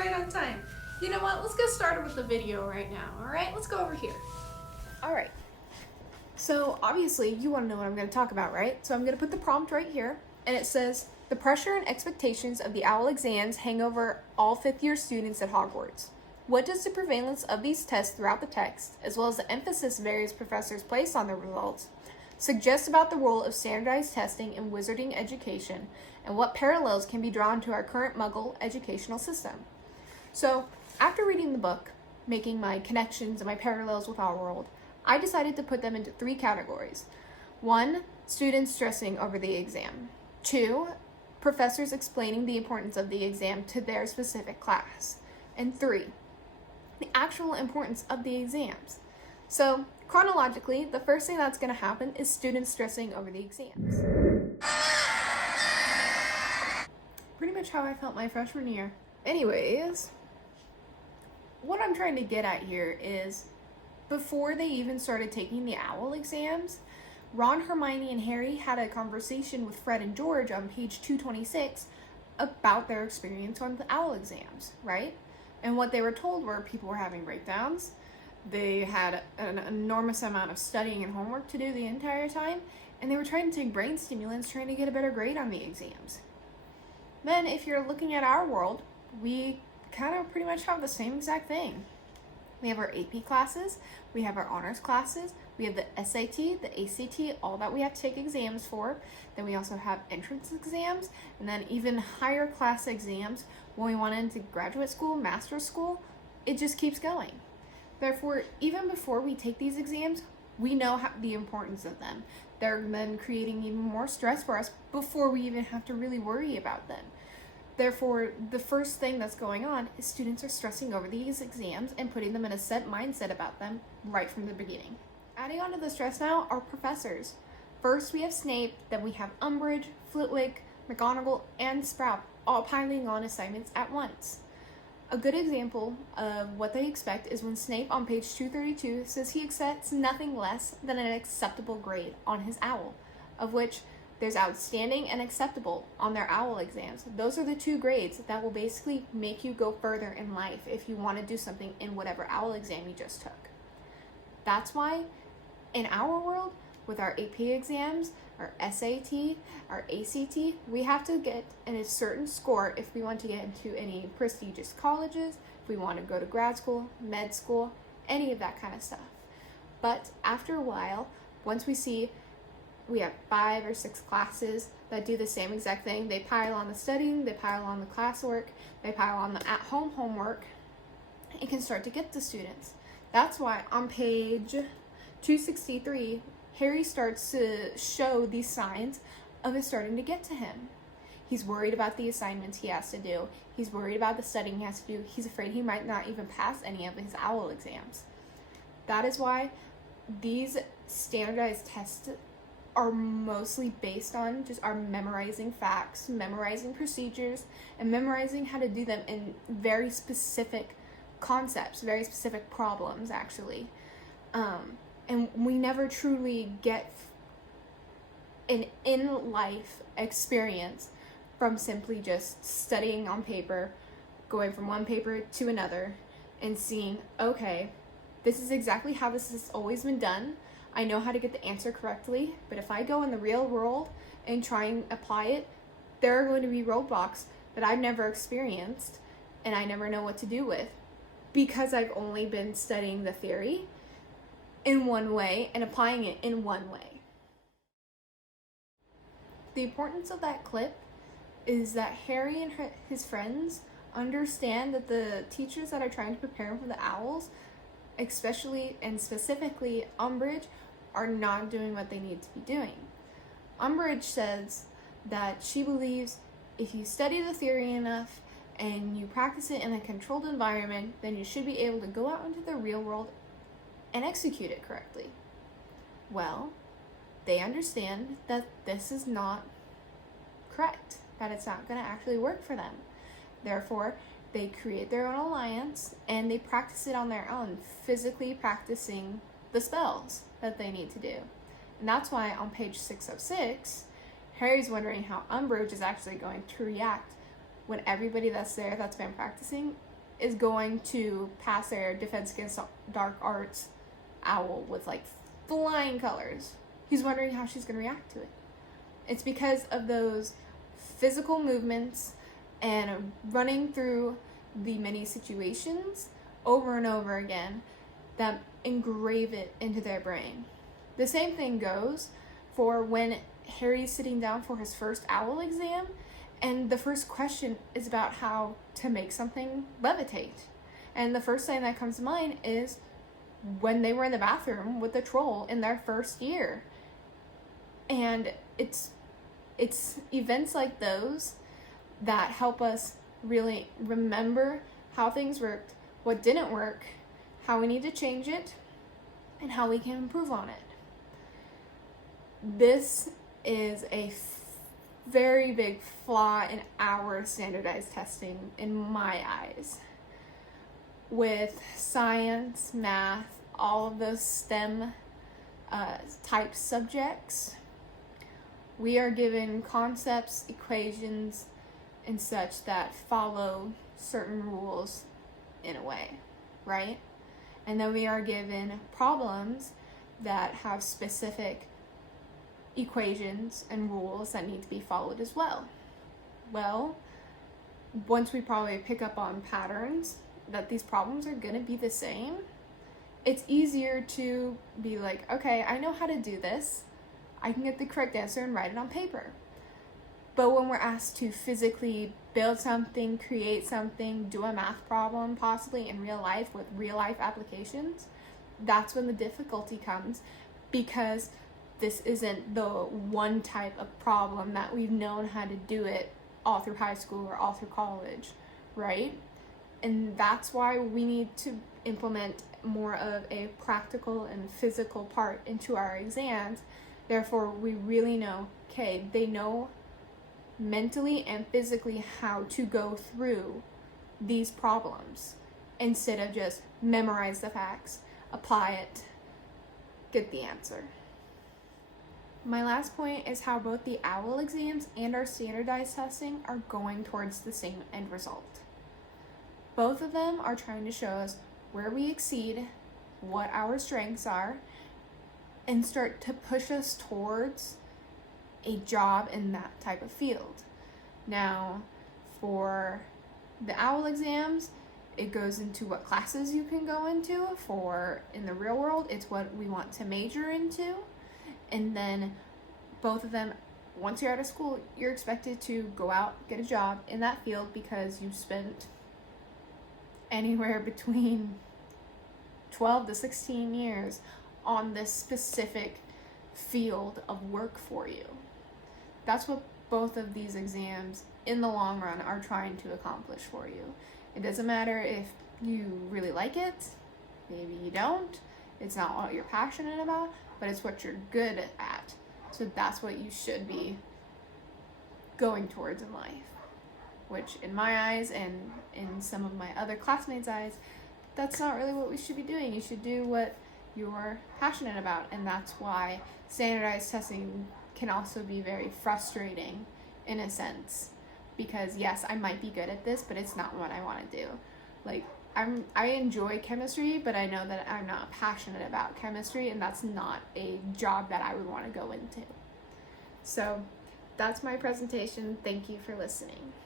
right on time. You know what? Let's get started with the video right now, all right? Let's go over here. All right. So obviously you want to know what I'm going to talk about, right? So I'm going to put the prompt right here, and it says, the pressure and expectations of the OWL exams hang over all fifth-year students at Hogwarts. What does the prevalence of these tests throughout the text, as well as the emphasis various professors place on their results, suggest about the role of standardized testing in wizarding education, and what parallels can be drawn to our current Muggle educational system? So, after reading the book, making my connections and my parallels with our world, I decided to put them into three categories. 1, students stressing over the exam. 2, professors explaining the importance of the exam to their specific class. And 3, the actual importance of the exams. So, chronologically, the first thing that's going to happen is students stressing over the exams. Pretty much how I felt my freshman year. Anyways, what I'm trying to get at here is, before they even started taking the OWL exams, Ron, Hermione, and Harry had a conversation with Fred and George on page 226 about their experience on the OWL exams, right? And what they were told were people were having breakdowns, they had an enormous amount of studying and homework to do the entire time, and they were trying to take brain stimulants trying to get a better grade on the exams. Then, if you're looking at our world, we kind of pretty much have the same exact thing. We have our AP classes, we have our honors classes, we have the SAT, the ACT, all that we have to take exams for. Then we also have entrance exams, and then even higher class exams when we want into graduate school, master's school. It just keeps going. Therefore, even before we take these exams, we know the importance of them. They're then creating even more stress for us before we even have to really worry about them. Therefore, the first thing that's going on is students are stressing over these exams and putting them in a set mindset about them right from the beginning. Adding on to the stress now are professors. First we have Snape, then we have Umbridge, Flitwick, McGonagall, and Sprout all piling on assignments at once. A good example of what they expect is when Snape on page 232 says he accepts nothing less than an acceptable grade on his OWL, of which there's outstanding and acceptable on their OWL exams. Those are the two grades that will basically make you go further in life if you want to do something in whatever OWL exam you just took. That's why in our world, with our AP exams, our SAT, our ACT, we have to get a certain score if we want to get into any prestigious colleges, if we want to go to grad school, med school, any of that kind of stuff. But after a while, once we have 5 or 6 classes that do the same exact thing, they pile on the studying, they pile on the classwork, they pile on the at-home homework, it can start to get to students. That's why on page 263, Harry starts to show these signs of it starting to get to him. He's worried about the assignments he has to do. He's worried about the studying he has to do. He's afraid he might not even pass any of his OWL exams. That is why these standardized tests are mostly based on just our memorizing facts, memorizing procedures, and memorizing how to do them in very specific concepts, very specific problems, actually. And we never truly get an in-life experience from simply just studying on paper, going from one paper to another, and seeing, okay, this is exactly how this has always been done. I know how to get the answer correctly, but if I go in the real world and try and apply it, there are going to be roadblocks that I've never experienced and I never know what to do with because I've only been studying the theory in one way and applying it in one way. The importance of that clip is that Harry and his friends understand that the teachers that are trying to prepare him for the OWLs, especially and specifically Umbridge, are not doing what they need to be doing. Umbridge says that she believes if you study the theory enough and you practice it in a controlled environment, then you should be able to go out into the real world and execute it correctly. Well, they understand that this is not correct, that it's not going to actually work for them. Therefore, they create their own alliance and they practice it on their own, physically practicing the spells that they need to do. And that's why on page 606, Harry's wondering how Umbridge is actually going to react when everybody that's there that's been practicing is going to pass their Defense Against Dark Arts owl with like flying colors. He's wondering how she's going to react to it. It's because of those physical movements and running through the many situations over and over again that engrave it into their brain. The same thing goes for when Harry's sitting down for his first owl exam, and the first question is about how to make something levitate. And the first thing that comes to mind is when they were in the bathroom with the troll in their first year. And it's events like those that help us really remember how things worked, what didn't work, how we need to change it, and how we can improve on it. This is a very big flaw in our standardized testing in my eyes. With science, math, all of those STEM type subjects, we are given concepts, equations, and such that follow certain rules in a way, right? And then we are given problems that have specific equations and rules that need to be followed as well. Well, once we probably pick up on patterns that these problems are going to be the same, it's easier to be like, okay, I know how to do this. I can get the correct answer and write it on paper. But when we're asked to physically build something, create something, do a math problem, possibly in real life with real life applications, that's when the difficulty comes, because this isn't the one type of problem that we've known how to do it all through high school or all through college, right? And that's why we need to implement more of a practical and physical part into our exams. Therefore, we really know, okay, they know mentally and physically how to go through these problems instead of just memorize the facts, apply it, get the answer. My last point is how both the OWL exams and our standardized testing are going towards the same end result. Both of them are trying to show us where we exceed, what our strengths are, and start to push us towards a job in that type of field. Now, for the OWL exams, it goes into what classes you can go into. For in the real world, it's what we want to major into. And then both of them, once you're out of school, you're expected to go out, get a job in that field because you've spent anywhere between 12 to 16 years on this specific field of work for you. That's what both of these exams in the long run are trying to accomplish for you. It doesn't matter if you really like it, maybe you don't, it's not what you're passionate about, but it's what you're good at. So that's what you should be going towards in life. Which in my eyes and in some of my other classmates' eyes, that's not really what we should be doing. You should do what you're passionate about, and that's why standardized testing can also be very frustrating in a sense, because yes, I might be good at this, but it's not what I want to do. Like, I enjoy chemistry, but I know that I'm not passionate about chemistry, and that's not a job that I would want to go into. So that's my presentation. Thank you for listening.